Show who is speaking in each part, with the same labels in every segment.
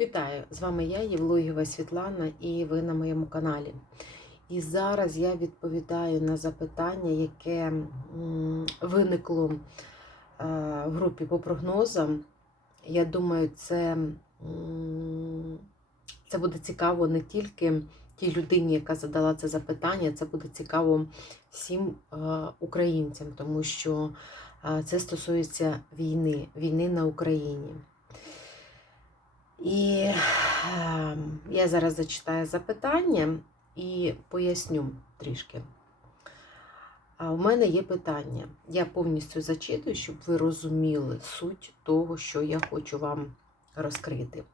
Speaker 1: Вітаю! З вами я, Євлогіва Світлана, і ви на моєму каналі. І зараз я відповідаю на запитання, яке виникло е, в групі по прогнозам. Я думаю, це, це буде цікаво не тільки тій людині, яка задала це запитання, це буде цікаво всім е, українцям, тому що е, це стосується війни, війни на Україні. І е, я зараз зачитаю запитання і поясню трішки. А у мене є питання. Я повністю зачитую, щоб ви розуміли суть того, що я хочу вам розкрити.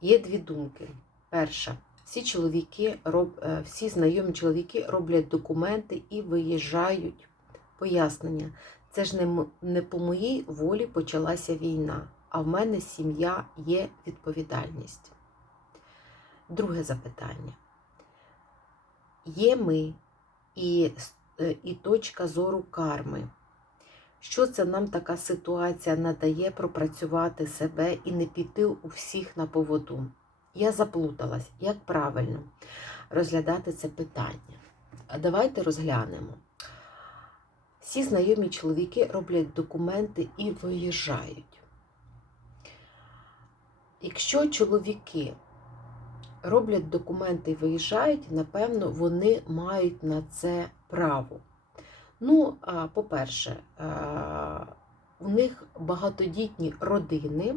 Speaker 1: Є дві думки. Перша, всі чоловіки, е, всі знайомі чоловіки роблять документи і виїжджають. Пояснення. Це ж не, не по моїй волі почалася війна, а в мене сім'я є відповідальність. Друге запитання. Є ми і, е, і точка зору карми. Що це нам така ситуація надає пропрацювати себе і не піти у всіх на поводу? Я заплуталась, як правильно розглядати це питання. Давайте розглянемо. Всі знайомі чоловіки роблять документи і виїжджають. Якщо чоловіки роблять документи і виїжджають, напевно, вони мають на це право. Ну, по-перше, у них багатодітні родини,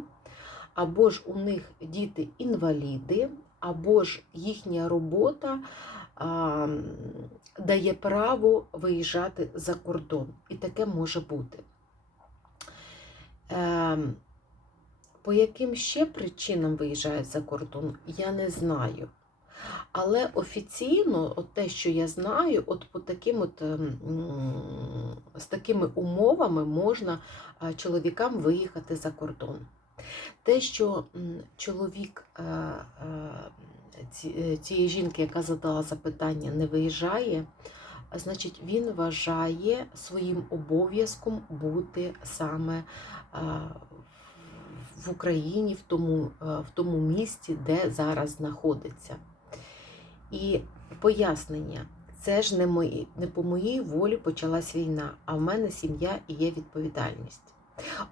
Speaker 1: або ж у них діти-інваліди, або ж їхня робота а, дає право виїжджати за кордон. І таке може бути. Ем, по яким ще причинам виїжджають за кордон, я не знаю. Але офіційно, от те, що я знаю, от по таким от, ем, з такими умовами можна чоловікам виїхати за кордон. Те, що чоловік е, е, ці- е, цієї жінки, яка задала запитання, не виїжджає, значить він вважає своїм обов'язком бути саме в Україні, в тому, е, в тому місці, де зараз знаходиться. І пояснення. Це ж не, мої, не по моїй волі почалась війна, а в мене сім'я і є відповідальність.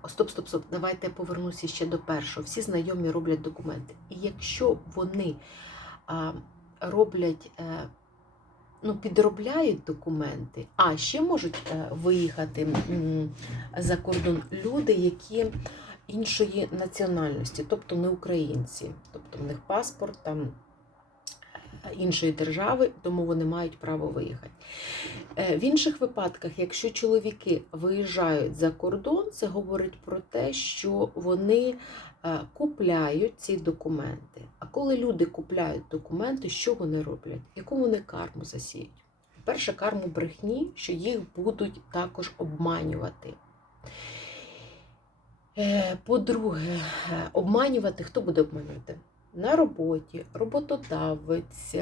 Speaker 1: Стоп, стоп, стоп. Давайте я повернуся ще до першого. Всі знайомі роблять документи. І якщо вони а, роблять, е, ну, підробляють документи, а ще можуть е, виїхати м, за кордон люди, які іншої національності, тобто не українці, тобто в них паспорт там іншої держави, тому вони мають право виїхати. Е, В інших випадках, якщо чоловіки виїжджають за кордон, це говорить про те, що вони е, купляють ці документи. А коли люди купляють документи, що вони роблять? Яку вони карму засіють? Перше, карму брехні, що їх будуть також обманювати. Е, По-друге, е, обманювати хто буде обманювати? На роботі, роботодавець,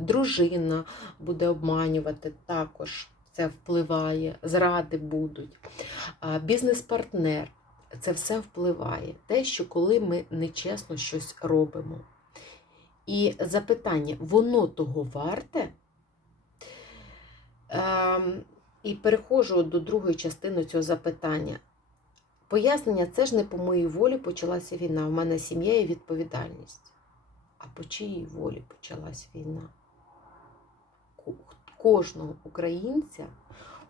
Speaker 1: дружина буде обманювати, також це впливає, зради будуть. Бізнес-партнер це все впливає. Те, що коли ми нечесно щось робимо. І запитання, воно того варте? Ем, і переходжу до другої частини цього запитання. Пояснення, це ж не по моїй волі почалася війна. У мене сім'я і відповідальність. А по чиїй волі почалась війна? Кожного українця,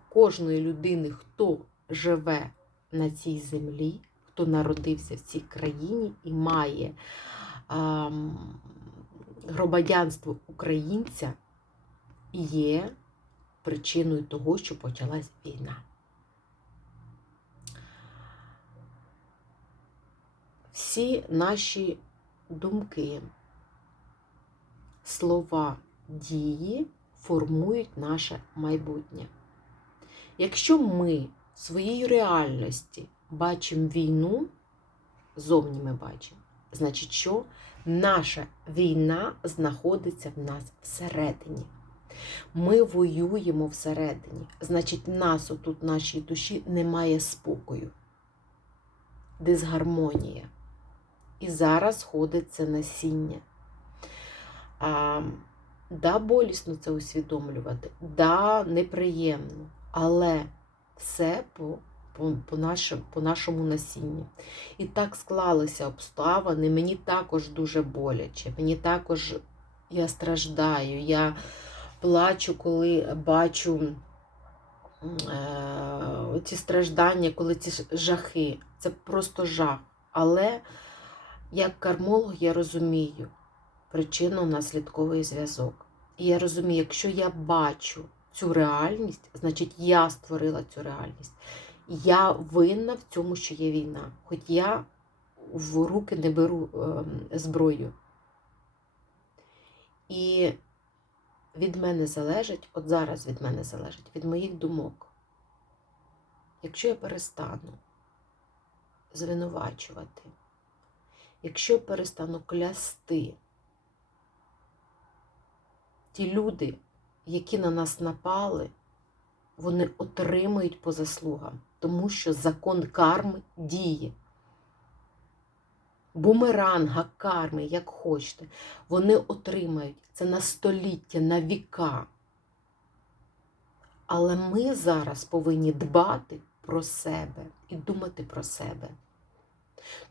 Speaker 1: кожної людини, хто живе на цій землі, хто народився в цій країні і має ам, громадянство українця, є причиною того, що почалась війна. Всі наші думки, слова, дії формують наше майбутнє. Якщо ми в своїй реальності бачимо війну, зовні ми бачимо, значить, що наша війна знаходиться в нас всередині. Ми воюємо всередині. Значить, нас отут в нашій душі немає спокою, дисгармонія. І зараз ходить це насіння. А, да, болісно це усвідомлювати, да, неприємно, але все по, по, по, наше, по нашому насінню. І так склалися обставини. Мені також дуже боляче. Мені також я страждаю. Я плачу, коли бачу е, ці страждання, коли ці жахи. Це просто жах. Але як кармолог я розумію причинно-наслідковий зв'язок. І я розумію, якщо я бачу цю реальність, значить я створила цю реальність. Я винна в цьому, що є війна. Хоч я в руки не беру е, зброю. І від мене залежить, от зараз від мене залежить, від моїх думок. Якщо я перестану звинувачувати, якщо перестану клясти ті люди, які на нас напали, вони отримують по заслугам, тому що закон карми діє. Бумеранга карми, як хочете, вони отримають це на століття, на віка. Але ми зараз повинні дбати про себе і думати про себе.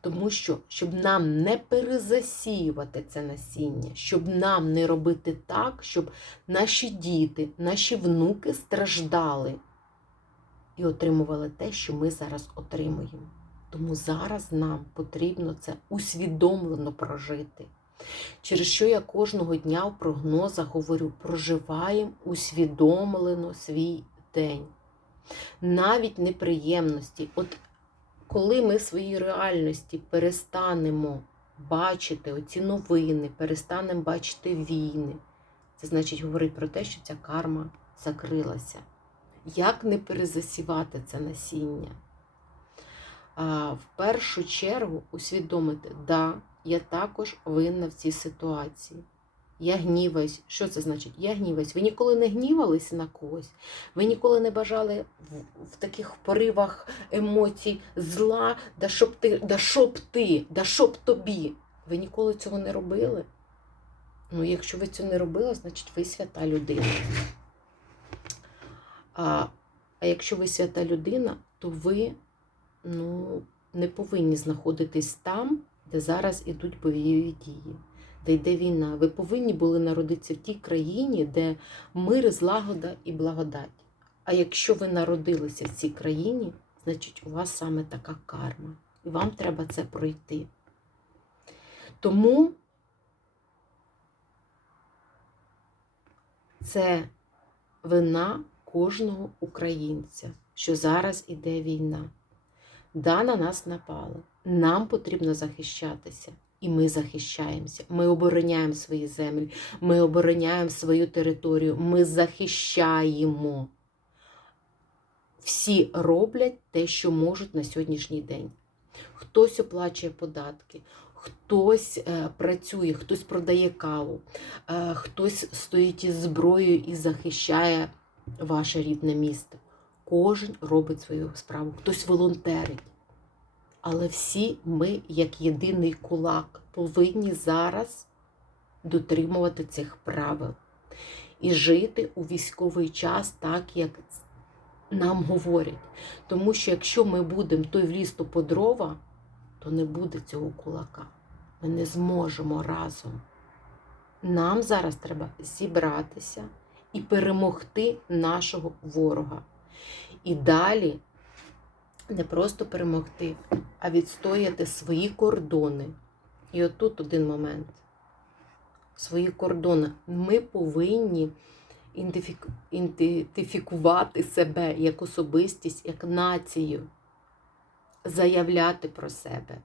Speaker 1: Тому що, щоб нам не перезасіювати це насіння, щоб нам не робити так, щоб наші діти, наші внуки страждали і отримували те, що ми зараз отримуємо. Тому зараз нам потрібно це усвідомлено прожити. Через що я кожного дня в прогнозах говорю, проживаємо усвідомлено свій день. Навіть неприємності. От коли ми в своїй реальності перестанемо бачити оці новини, перестанемо бачити війни, це значить говорить про те, що ця карма закрилася. Як не перезасівати це насіння? А, В першу чергу усвідомити, да, я також винна в цій ситуації. Я гніваюсь. Що це значить? Я гніваюсь. Ви ніколи не гнівалися на когось. Ви ніколи не бажали в, в таких поривах емоцій зла, да щоб ти, да щоб ти, да щоб тобі. Ви ніколи цього не робили? Ну, якщо ви цього не робили, значить ви свята людина. А, а якщо ви свята людина, то ви ну, не повинні знаходитись там, де зараз ідуть бойові дії де йде війна. Ви повинні були народитися в тій країні, де мир, злагода і благодать. А якщо ви народилися в цій країні, значить у вас саме така карма. І вам треба це пройти. Тому це вина кожного українця, що зараз іде війна. Да, на нас напали. Нам потрібно захищатися. І ми захищаємося. Ми обороняємо свої землі, ми обороняємо свою територію, ми захищаємо. Всі роблять те, що можуть на сьогоднішній день. Хтось оплачує податки, хтось е, працює, хтось продає каву, е, хтось стоїть із зброєю і захищає ваше рідне місто. Кожен робить свою справу, хтось волонтерить. Але всі ми, як єдиний кулак, повинні зараз дотримувати цих правил і жити у військовий час так, як нам говорять. Тому що якщо ми будемо той в по дрова, то не буде цього кулака. Ми не зможемо разом. Нам зараз треба зібратися і перемогти нашого ворога. І далі не просто перемогти, а відстояти свої кордони. І отут один момент. Свої кордони. Ми повинні ідентифікувати себе як особистість, як націю, заявляти про себе.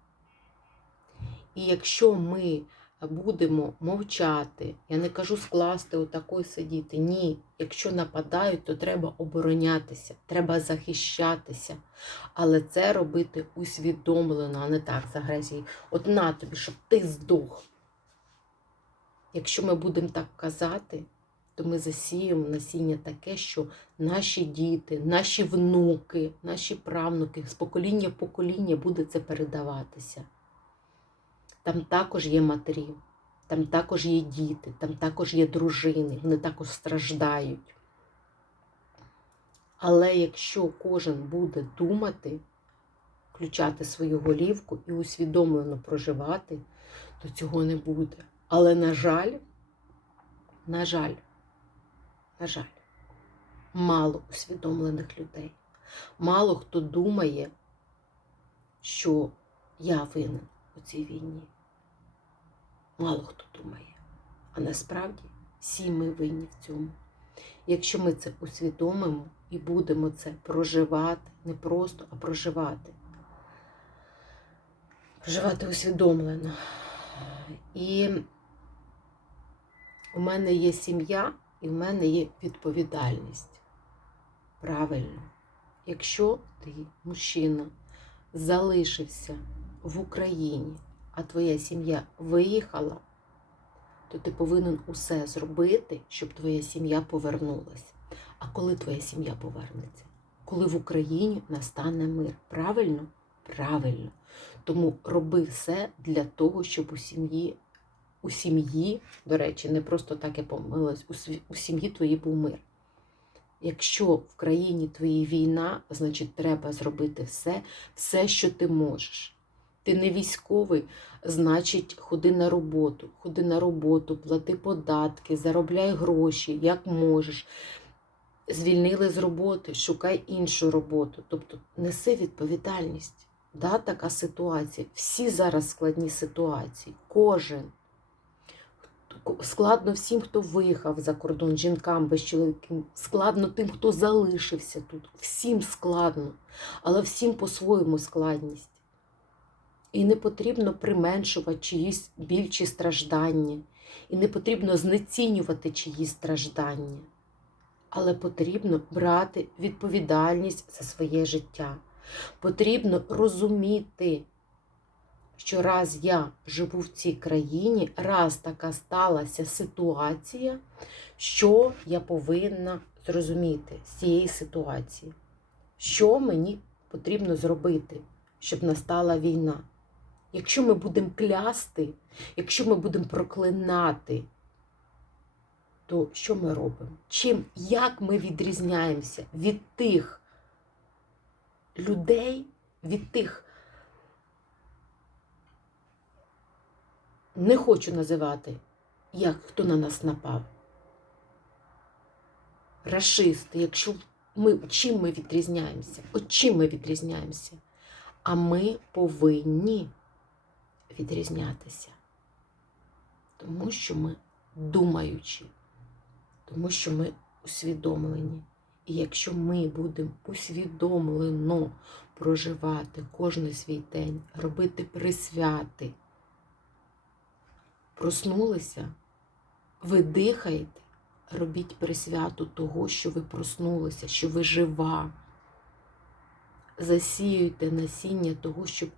Speaker 1: І якщо ми будемо мовчати, я не кажу скласти отако сидіти. Ні. Якщо нападають, то треба оборонятися, треба захищатися. Але це робити усвідомлено, а не так з агресією. От на тобі, щоб ти здох. Якщо ми будемо так казати, то ми засіємо насіння таке, що наші діти, наші внуки, наші правнуки з покоління в покоління буде це передаватися. Там також є матері, там також є діти, там також є дружини, вони також страждають. Але якщо кожен буде думати, включати свою голівку і усвідомлено проживати, то цього не буде. Але, на жаль, на жаль, на жаль, мало усвідомлених людей. Мало хто думає, що я винен у цій війні. Мало хто думає. А насправді всі ми винні в цьому. Якщо ми це усвідомимо і будемо це проживати, не просто, а проживати. Проживати усвідомлено. І у мене є сім'я, і в мене є відповідальність. Правильно, якщо ти, мужчина, залишився в Україні, а твоя сім'я виїхала, то ти повинен усе зробити, щоб твоя сім'я повернулася. А коли твоя сім'я повернеться? Коли в Україні настане мир. Правильно? Правильно. Тому роби все для того, щоб у сім'ї, у сім'ї, до речі, не просто так я помилилась, у, сім'ї твоїй був мир. Якщо в країні твоїй війна, значить треба зробити все, все, що ти можеш. Ти не військовий, значить, ходи на роботу, ходи на роботу, плати податки, заробляй гроші, як можеш. Звільнили з роботи, шукай іншу роботу. Тобто неси відповідальність. Да, така ситуація. Всі зараз складні ситуації. Кожен. Складно всім, хто виїхав за кордон, жінкам без чоловіків. Складно тим, хто залишився тут. Всім складно, але всім по-своєму складність. І не потрібно применшувати чиїсь біль чи страждання. І не потрібно знецінювати чиїсь страждання. Але потрібно брати відповідальність за своє життя. Потрібно розуміти, що раз я живу в цій країні, раз така сталася ситуація, що я повинна зрозуміти з цієї ситуації, що мені потрібно зробити, щоб настала війна. Якщо ми будемо клясти, якщо ми будемо проклинати, то що ми робимо? Чим, як ми відрізняємося від тих людей, від тих, не хочу називати, як хто на нас напав. Рашисти, якщо ми чим ми відрізняємося? От чим ми відрізняємося? А ми повинні відрізнятися. Тому що ми думаючі, тому що ми усвідомлені. І якщо ми будемо усвідомлено проживати кожен свій день, робити присвяти, проснулися, ви дихаєте, робіть присвяту того, що ви проснулися, що ви жива. Засіюйте насіння того, щоб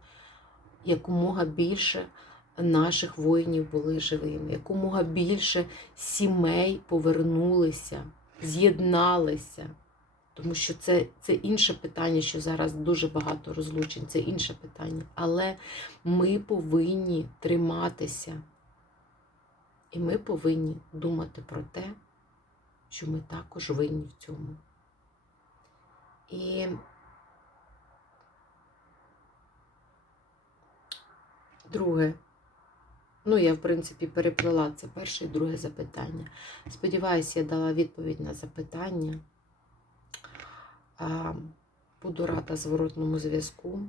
Speaker 1: якомога більше наших воїнів були живими, якомога більше сімей повернулися, з'єдналися. Тому що це, це інше питання, що зараз дуже багато розлучень, це інше питання. Але ми повинні триматися. І ми повинні думати про те, що ми також винні в цьому. І друге, ну я, в принципі, переплела це перше і друге запитання. Сподіваюся, я дала відповідь на запитання. Буду рада зворотному зв'язку,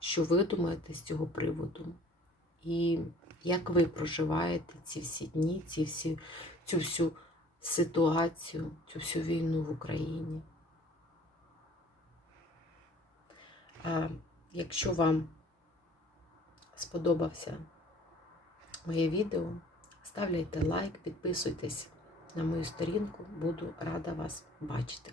Speaker 1: що ви думаєте з цього приводу. І як ви проживаєте ці всі дні, ці всі, цю всю ситуацію, цю всю війну в Україні. А, Якщо вам сподобався моє відео, ставляйте лайк, підписуйтесь на мою сторінку, буду рада вас бачити.